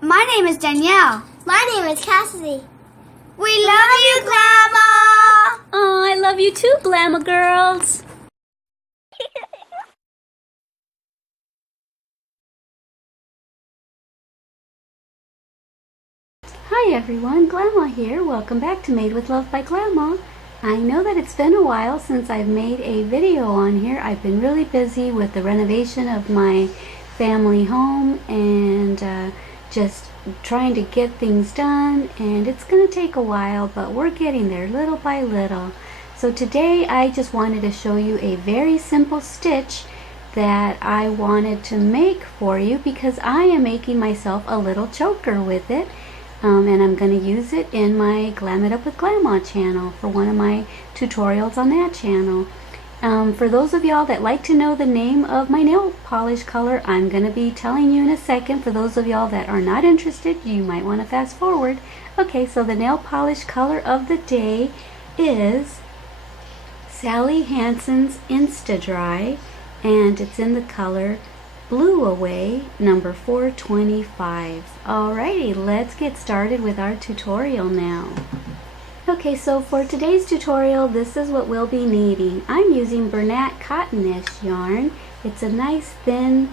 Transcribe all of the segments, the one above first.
My name is Danielle. My name is Cassidy. We love you, Glama! Oh, I love you too, Glama girls. Hi everyone, Glama here. Welcome back to Made with Love by Glama. I know that it's been a while since I've made a video on here. I've been really busy with the renovation of my family home and just trying to get things done, and it's going to take a while, but we're getting there little by little. So today I just wanted to show you a very simple stitch that I wanted to make for you because I am making myself a little choker with it. And I'm going to use it in my Glam It Up with Glama channel for one of my tutorials on that channel. For those of y'all that like to know the name of my nail polish color, I'm going to be telling you in a second. For those of y'all that are not interested, you might want to fast forward. Okay, so the nail polish color of the day is Sally Hansen's Insta Dry, and it's in the color Blue Away, number 425. Alrighty, let's get started with our tutorial now. Okay, so for today's tutorial, this is what we'll be needing. I'm using Bernat Cottonish yarn. It's a nice thin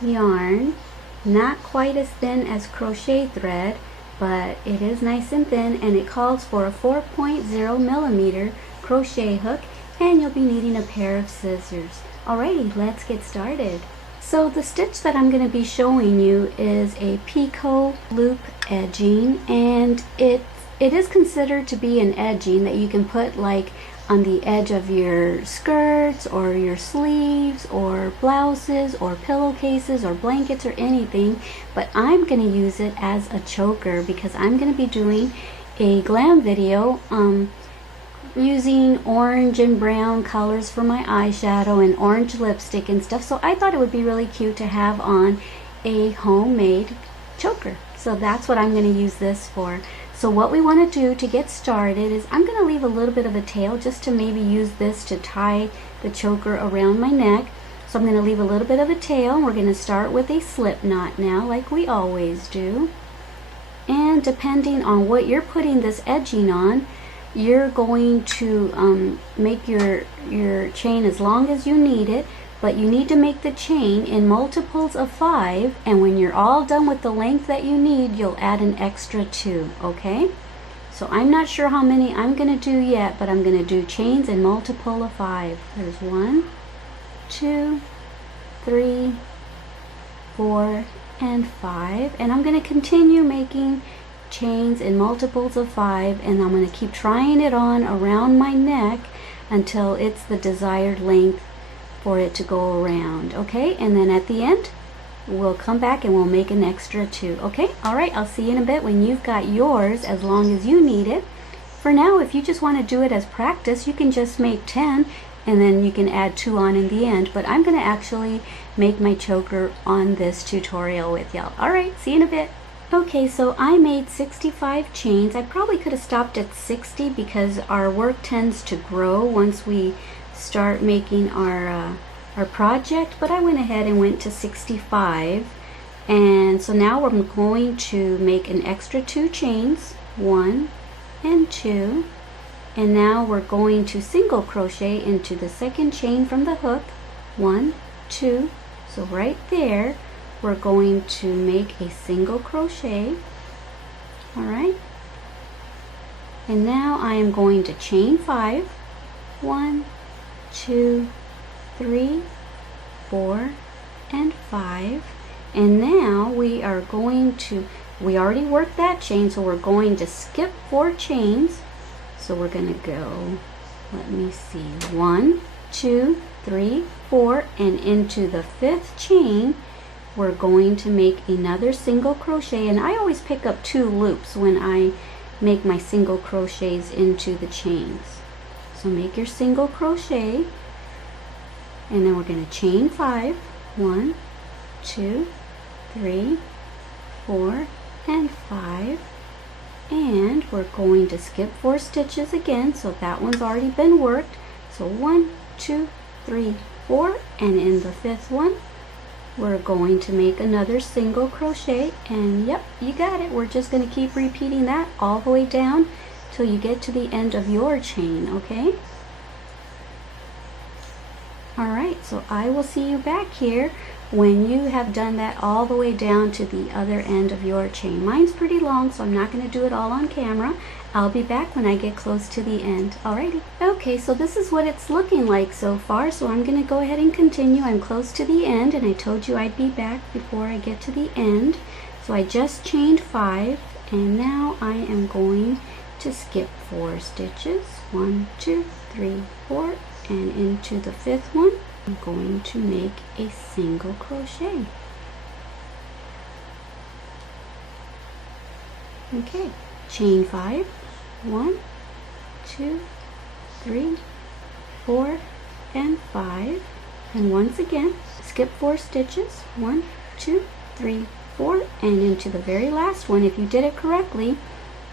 yarn, not quite as thin as crochet thread, but it is nice and thin, and it calls for a 4.0 millimeter crochet hook, and you'll be needing a pair of scissors. Alrighty, let's get started. So the stitch that I'm going to be showing you is a Pico loop edging, and it is considered to be an edging that you can put like on the edge of your skirts or your sleeves or blouses or pillowcases or blankets or anything, but I'm going to use it as a choker because I'm going to be doing a glam video using orange and brown colors for my eyeshadow and orange lipstick and stuff, so I thought it would be really cute to have on a homemade choker. So that's what I'm going to use this for. So what we want to do to get started is I'm going to leave a little bit of a tail just to maybe use this to tie the choker around my neck. So I'm going to leave a little bit of a tail, and we're going to start with a slip knot now like we always do. And depending on what you're putting this edging on, you're going to make your chain as long as you need it, but you need to make the chain in multiples of 5, and when you're all done with the length that you need, you'll add an extra 2, okay? So I'm not sure how many I'm going to do yet, but I'm going to do chains in multiple of 5. There's 1, 2, 3, 4, and 5, and I'm going to continue making chains in multiples of 5, and I'm going to keep trying it on around my neck until it's the desired length for it to go around, okay? And then at the end we'll come back and we'll make an extra 2, okay? Alright, I'll see you in a bit when you've got yours as long as you need it. For now, if you just want to do it as practice, you can just make 10 and then you can add 2 on in the end, but I'm going to actually make my choker on this tutorial with y'all. Alright, see you in a bit. Okay, so I made 65 chains. I probably could have stopped at 60 because our work tends to grow once we start making our project, but I went ahead and went to 65. And so now we're going to make an extra 2 chains, 1 and 2, and now we're going to single crochet into the second chain from the hook, 1, 2, so right there we're going to make a single crochet. Alright, and now I am going to chain 5, 1, 2, 3, 4, and 5, and now we are going to, we already worked that chain, so we're going to skip 4 chains. So we're going to go, let me see, 1, 2, 3, 4, and into the 5th chain we're going to make another single crochet, and I always pick up 2 loops when I make my single crochets into the chains. So make your single crochet, and then we're going to chain 5, 1, 2, 3, 4, and 5, and we're going to skip 4 stitches again, so that one's already been worked. So 1, 2, 3, 4, and in the 5th one we're going to make another single crochet, and yep, you got it. We're just going to keep repeating that all the way down till you get to the end of your chain, okay? Alright, so I will see you back here when you have done that all the way down to the other end of your chain. Mine's pretty long, so I'm not going to do it all on camera. I'll be back when I get close to the end. Alrighty. Okay, so this is what it's looking like so far, so I'm going to go ahead and continue. I'm close to the end, and I told you I'd be back before I get to the end. So I just chained 5, and now I am going to skip 4 stitches. 1, 2, 3, 4, and into the 5th one, I'm going to make a single crochet. Okay, chain 5, 1, 2, 3, 4, and 5, and once again skip 4 stitches. 1, 2, 3, 4, and into the very last one. If you did it correctly,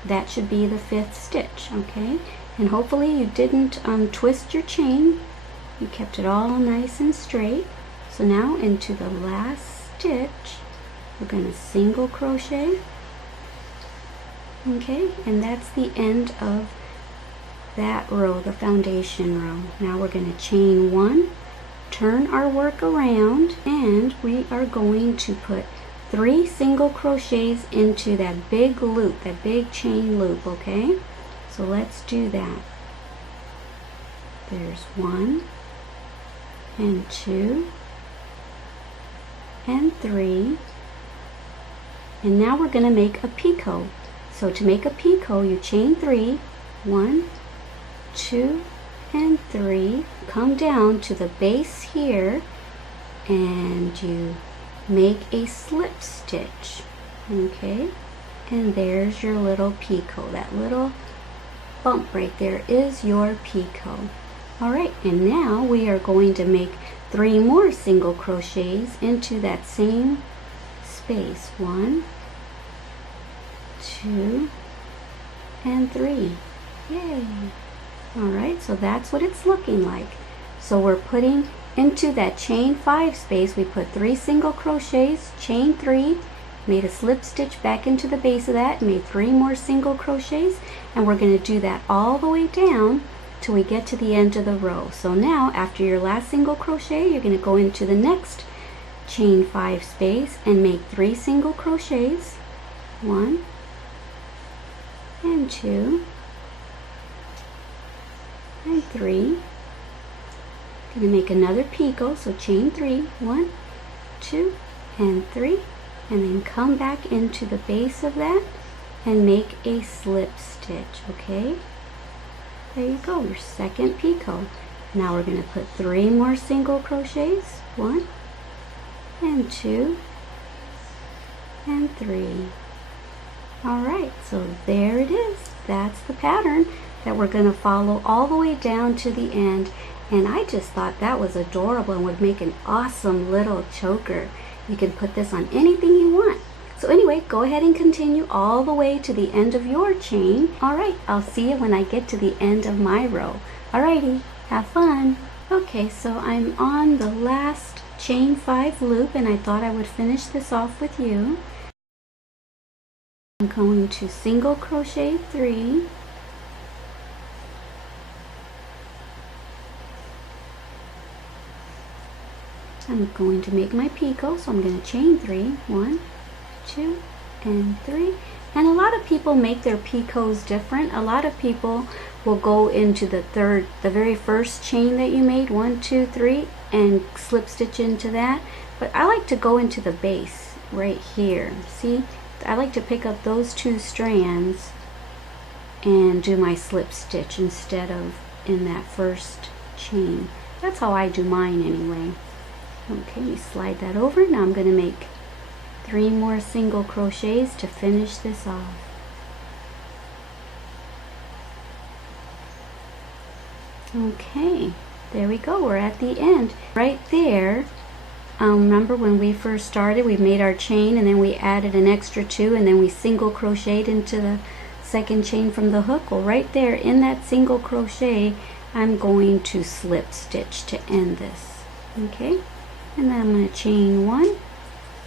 that should be the 5th stitch, okay? And hopefully you didn't twist your chain. You kept it all nice and straight. So now into the last stitch, we're going to single crochet. Okay, and that's the end of that row, the foundation row. Now we're going to chain 1, turn our work around, and we are going to put 3 single crochets into that big loop, that big chain loop, okay? So let's do that. There's 1, and 2, and 3, and now we're going to make a picot. So to make a picot, you chain 3, 1, 2, and 3, come down to the base here, and you make a slip stitch, okay? And there's your little picot. That little bump right there is your picot. Alright, and now we are going to make 3 more single crochets into that same space. 1, 2, and 3. Yay! Alright, so that's what it's looking like. So we're putting into that chain 5 space, we put 3 single crochets, chain 3, made a slip stitch back into the base of that, made 3 more single crochets, and we're going to do that all the way down till we get to the end of the row. So now after your last single crochet, you're going to go into the next chain 5 space and make 3 single crochets. 1, and 2, and 3. Going to make another picot, so chain 3, 1, 2, and 3, and then come back into the base of that and make a slip stitch, okay? There you go, your second picot. Now we're going to put 3 more single crochets, 1, and 2, and 3. Alright, so there it is. That's the pattern that we're going to follow all the way down to the end. And I just thought that was adorable and would make an awesome little choker. You can put this on anything you want. So anyway, go ahead and continue all the way to the end of your chain. Alright, I'll see you when I get to the end of my row. Alrighty, have fun. Okay, so I'm on the last chain 5 loop, and I thought I would finish this off with you. I'm going to single crochet 3, I'm going to make my picot, so I'm going to chain 3, 1, 2, and 3. And a lot of people make their picots different. A lot of people will go into the very first chain that you made, 1, 2, 3, and slip stitch into that. But I like to go into the base right here. See, I like to pick up those 2 strands and do my slip stitch instead of in that first chain. That's how I do mine anyway. Okay, you slide that over. Now I'm going to make 3 more single crochets to finish this off. Okay, there we go. We're at the end. Right there, remember when we first started, we made our chain and then we added an extra 2 and then we single crocheted into the second chain from the hook. Well, right there in that single crochet, I'm going to slip stitch to end this. Okay, And then I'm going to chain 1,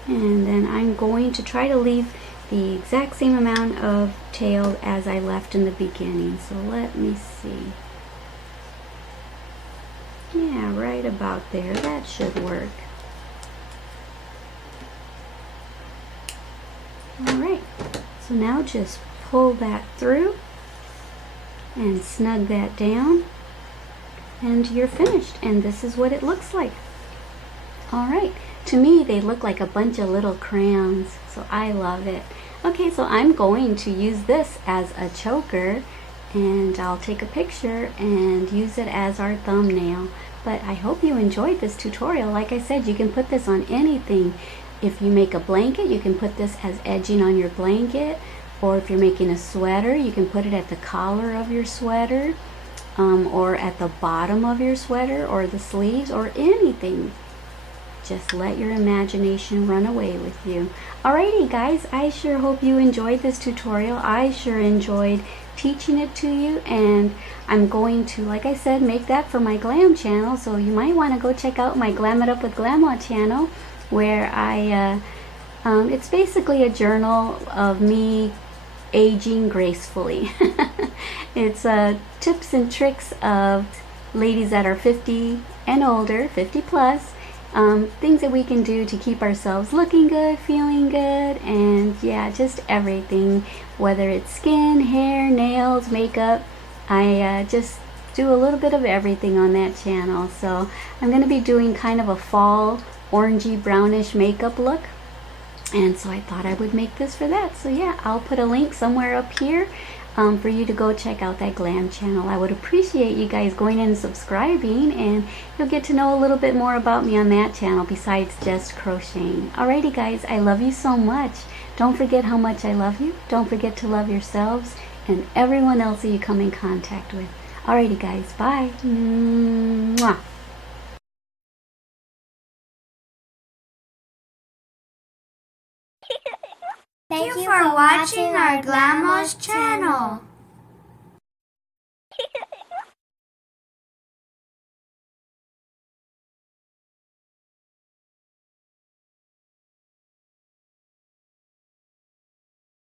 and then I'm going to try to leave the exact same amount of tail as I left in the beginning. So let me see. Yeah, right about there. That should work. Alright, so now just pull that through and snug that down, and you're finished. And this is what it looks like. Alright, to me they look like a bunch of little crayons, so I love it. Okay, so I'm going to use this as a choker, and I'll take a picture and use it as our thumbnail. But I hope you enjoyed this tutorial. Like I said, you can put this on anything. If you make a blanket, you can put this as edging on your blanket, or if you're making a sweater, you can put it at the collar of your sweater, or at the bottom of your sweater, or the sleeves, or anything. Just let your imagination run away with you. Alrighty guys, I sure hope you enjoyed this tutorial. I sure enjoyed teaching it to you, and I'm going to, like I said, make that for my Glam channel, so you might want to go check out my Glam It Up with Glama channel, where I, it's basically a journal of me aging gracefully. It's tips and tricks of ladies that are 50 and older, 50 plus, things that we can do to keep ourselves looking good, feeling good, and yeah, just everything, whether it's skin, hair, nails, makeup. I just do a little bit of everything on that channel. So I'm going to be doing kind of a fall orangey brownish makeup look, and so I thought I would make this for that. So yeah, I'll put a link somewhere up here for you to go check out that Glam channel. I would appreciate you guys going in and subscribing, and you'll get to know a little bit more about me on that channel besides just crocheting. Alrighty guys, I love you so much. Don't forget how much I love you. Don't forget to love yourselves and everyone else that you come in contact with. Alrighty guys, bye. Mwah. Thank you for watching our Glama's channel.